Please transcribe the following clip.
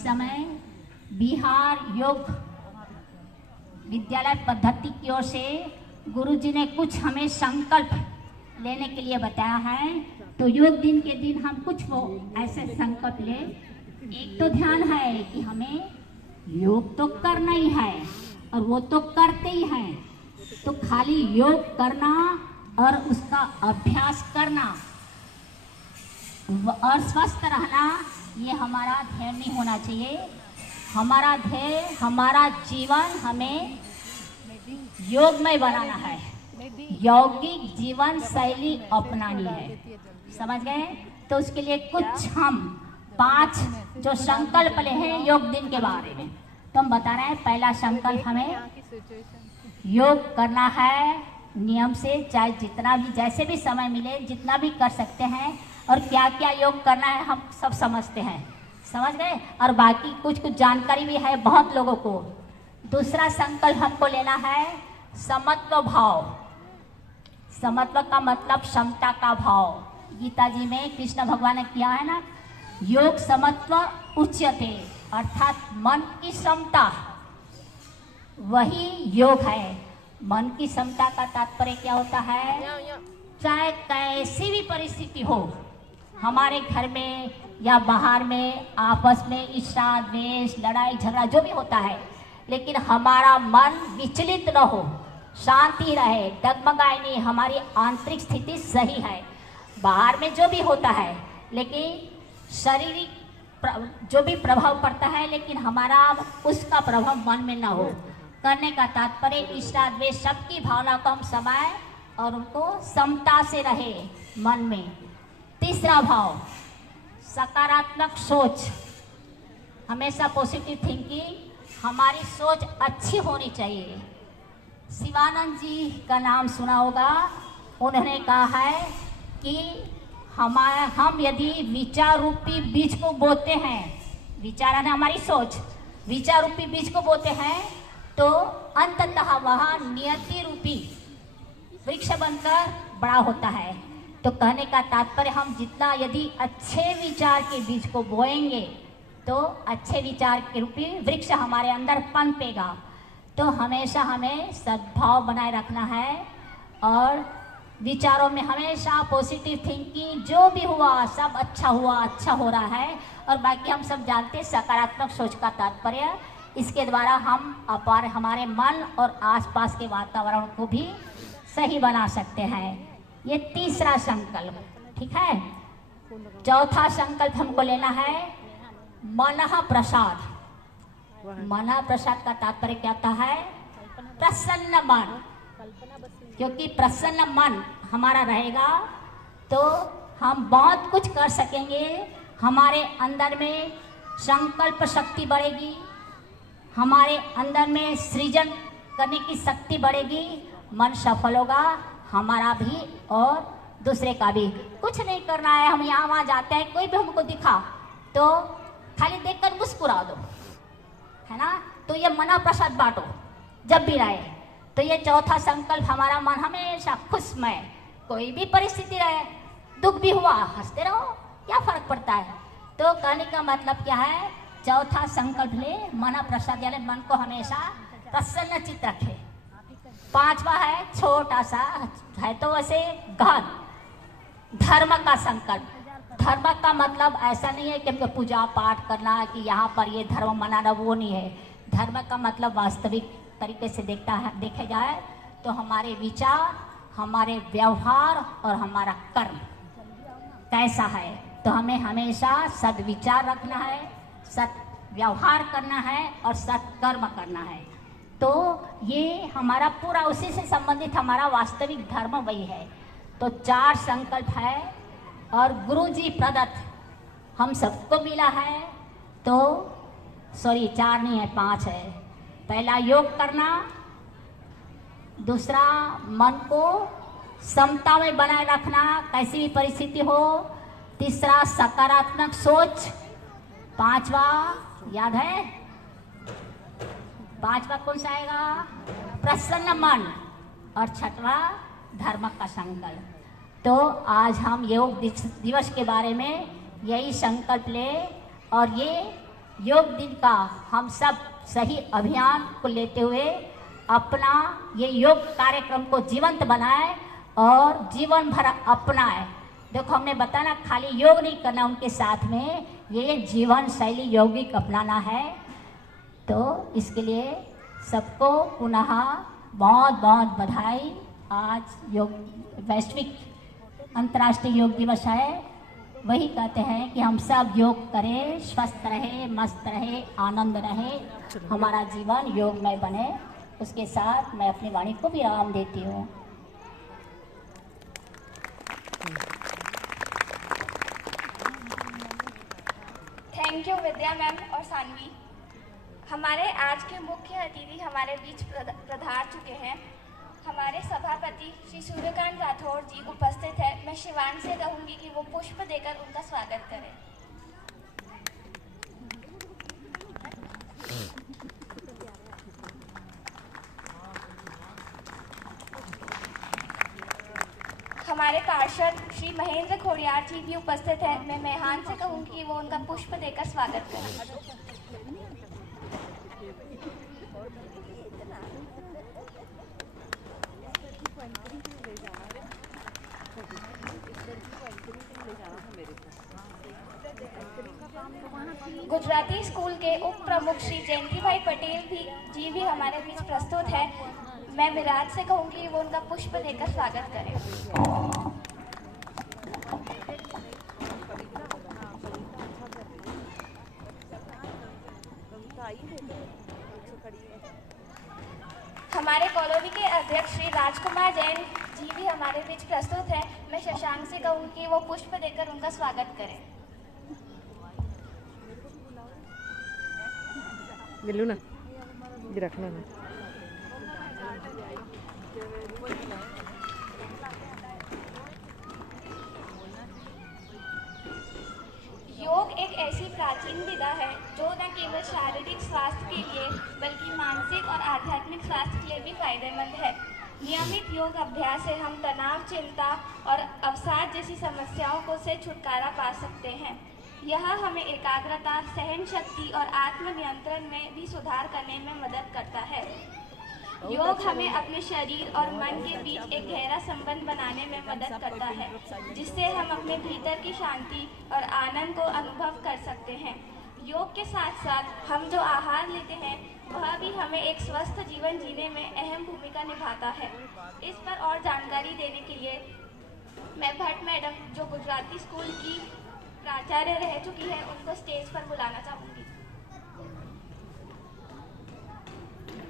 इस समय बिहार योग विद्यालय पद्धति की ओर से गुरुजी ने कुछ हमें संकल्प लेने के लिए बताया है। तो योग दिन के दिन हम कुछ वो ऐसे संकल्प ले। एक तो ध्यान है कि हमें योग तो करना ही है और वो तो करते ही हैं। तो खाली योग करना और उसका अभ्यास करना और स्वस्थ रहना, ये हमारा ध्येय नहीं होना चाहिए। हमारा ध्येय, हमारा जीवन हमें योगमय बनाना है, यौगिक जीवन शैली अपनानी है। समझ गए? तो उसके लिए कुछ हम 5 जो संकल्प ले हैं योग दिन के बारे में, तो हम बता रहे हैं। पहला संकल्प, हमें योग करना है नियम से, चाहे जितना भी, जैसे भी समय मिले, जितना भी कर सकते हैं। और क्या क्या योग करना है हम सब समझते हैं, समझ गए? और बाकी कुछ जानकारी भी है बहुत लोगों को। दूसरा संकल्प हमको लेना है समत्व भाव। समत्व का मतलब क्षमता का भाव। गीता जी में कृष्ण भगवान ने किया है ना, योग समत्व उच्यते, अर्थात मन की क्षमता, वही योग है। मन की क्षमता का तात्पर्य क्या होता है? चाहे कैसी भी परिस्थिति हो, हमारे घर में या बाहर में, आपस में ईर्ष्या द्वेष लड़ाई झगड़ा जो भी होता है, लेकिन हमारा मन विचलित न हो, शांति रहे, डगमगाए नहीं, हमारी आंतरिक स्थिति सही है। बाहर में जो भी होता है, लेकिन शारीरिक जो भी प्रभाव पड़ता है, लेकिन हमारा उसका प्रभाव मन में न हो। करने का तात्पर्य ईर्ष्या द्वेष सबकी भावना को हम समाए और उनको समता से रहे मन में। तीसरा भाव, सकारात्मक सोच, हमेशा पॉजिटिव थिंकिंग, हमारी सोच अच्छी होनी चाहिए। शिवानंद जी का नाम सुना होगा, उन्होंने कहा है कि हम यदि विचार रूपी बीज को बोते हैं, विचार है हमारी सोच, विचार रूपी बीज को बोते हैं, तो अंततः वह नियति रूपी वृक्ष बनकर बड़ा होता है। तो कहने का तात्पर्य, हम जितना यदि अच्छे विचार के बीज को बोएंगे तो अच्छे विचार के रूपी वृक्ष हमारे अंदर पनपेगा। तो हमेशा हमें सद्भाव बनाए रखना है और विचारों में हमेशा पॉजिटिव थिंकिंग, जो भी हुआ सब अच्छा हुआ, अच्छा हो रहा है। और बाकी हम सब जानते हैं सकारात्मक सोच का तात्पर्य, इसके द्वारा हम हमारे मन और आसपास के वातावरण को भी सही बना सकते हैं। ये तीसरा संकल्प, ठीक है। चौथा संकल्प हमको लेना है मनः प्रसाद। मनः प्रसाद का तात्पर्य क्या होता है? प्रसन्न मन। क्योंकि प्रसन्न मन हमारा रहेगा तो हम बहुत कुछ कर सकेंगे, हमारे अंदर में संकल्प शक्ति बढ़ेगी, हमारे अंदर में सृजन करने की शक्ति बढ़ेगी, मन सफल होगा, हमारा भी और दूसरे का भी। कुछ नहीं करना है, हम यहाँ वहाँ जाते हैं, कोई भी हमको दिखा तो खाली देखकर मुस्कुरा दो, है ना। तो ये मना प्रसाद बांटो जब भी रहे। तो ये चौथा संकल्प, हमारा मन हमेशा खुशमय, कोई भी परिस्थिति रहे, दुख भी हुआ हंसते रहो, क्या फर्क पड़ता है। तो कहने का मतलब क्या है? चौथा संकल्प ले मना प्रसाद, यानी मन को हमेशा प्रसन्न चित्त रखे। पांचवा है छोटा सा, है तो वैसे गहन, धर्म का संकल्प। धर्म का मतलब ऐसा नहीं है कि हमको पूजा पाठ करना, कि यहाँ पर ये धर्म मनाना, वो नहीं है। धर्म का मतलब वास्तविक तरीके से देखे जाए तो हमारे विचार, हमारे व्यवहार और हमारा कर्म कैसा है। तो हमें हमेशा सद्विचार रखना है, सत व्यवहार करना है और सत्कर्म करना है। तो ये हमारा पूरा उसी से संबंधित हमारा वास्तविक धर्म वही है। तो 4 संकल्प है और गुरु जी प्रदत्त हम सबको मिला है। तो 4 नहीं है, 5 है। पहला योग करना, दूसरा मन को समता में बनाए रखना कैसी भी परिस्थिति हो, तीसरा सकारात्मक सोच, 5वां याद है, 5वां कौन सा आएगा? प्रसन्न मन, और 6वां धर्म का संकल्प। तो आज हम योग दिवस के बारे में यही संकल्प ले और ये योग दिन का हम सब सही अभियान को लेते हुए अपना ये योग कार्यक्रम को जीवंत बनाए और जीवन भर अपनाए। देखो हमने बताया ना, खाली योग नहीं करना, उनके साथ में ये जीवन शैली यौगिक अपनाना है। तो इसके लिए सबको पुनः बहुत बहुत बधाई। आज योग वैश्विक अंतर्राष्ट्रीय योग दिवस है। वही कहते हैं कि हम सब योग करें, स्वस्थ रहे, मस्त रहे, आनंद रहे, हमारा जीवन योगमय बने। उसके साथ मैं अपनी वाणी को भी आराम देती हूँ। थैंक यू विद्या मैम और सानवी। हमारे आज के मुख्य अतिथि हमारे बीच पधार चुके हैं। हमारे सभापति श्री सूर्यकांत राठौर जी उपस्थित है। मैं शिवान से कहूंगी कि वो पुष्प देकर उनका स्वागत करें। हमारे पार्षद श्री महेंद्र खोड़ियार जी भी उपस्थित है। मैं मेहान से कहूंगी कि वो उनका पुष्प देकर स्वागत करें। गुजराती स्कूल के उप प्रमुख श्री जयंती भाई पटेल जी भी हमारे बीच प्रस्तुत है। मैं विराट से कहूंगी वो उनका पुष्प देकर स्वागत करें। हमारे कॉलोनी के अध्यक्ष श्री राजकुमार जैन जी भी हमारे बीच प्रस्तुत है। मैं शशांक से कहूंगी वो पुष्प देकर उनका स्वागत करें। दिलू ना, ये रखना ना। योग एक ऐसी प्राचीन विधा है जो न केवल शारीरिक स्वास्थ्य के लिए बल्कि मानसिक और आध्यात्मिक स्वास्थ्य के लिए भी फायदेमंद है। नियमित योग अभ्यास से हम तनाव, चिंता और अवसाद जैसी समस्याओं को से छुटकारा पा सकते हैं। यह हमें एकाग्रता, सहन शक्ति और आत्मनियंत्रण में भी सुधार करने में मदद करता है। योग हमें अपने शरीर और मन के बीच एक गहरा संबंध बनाने में मदद करता है, जिससे हम अपने भीतर की शांति और आनंद को अनुभव कर सकते हैं। योग के साथ साथ हम जो आहार लेते हैं वह भी हमें एक स्वस्थ जीवन जीने में अहम भूमिका निभाता है। इस पर और जानकारी देने के लिए मैं भट्ट मैडम, जो गुजराती स्कूल की प्राचार्य रह चुकी है, उनको स्टेज पर बुलाना चाहूँगी।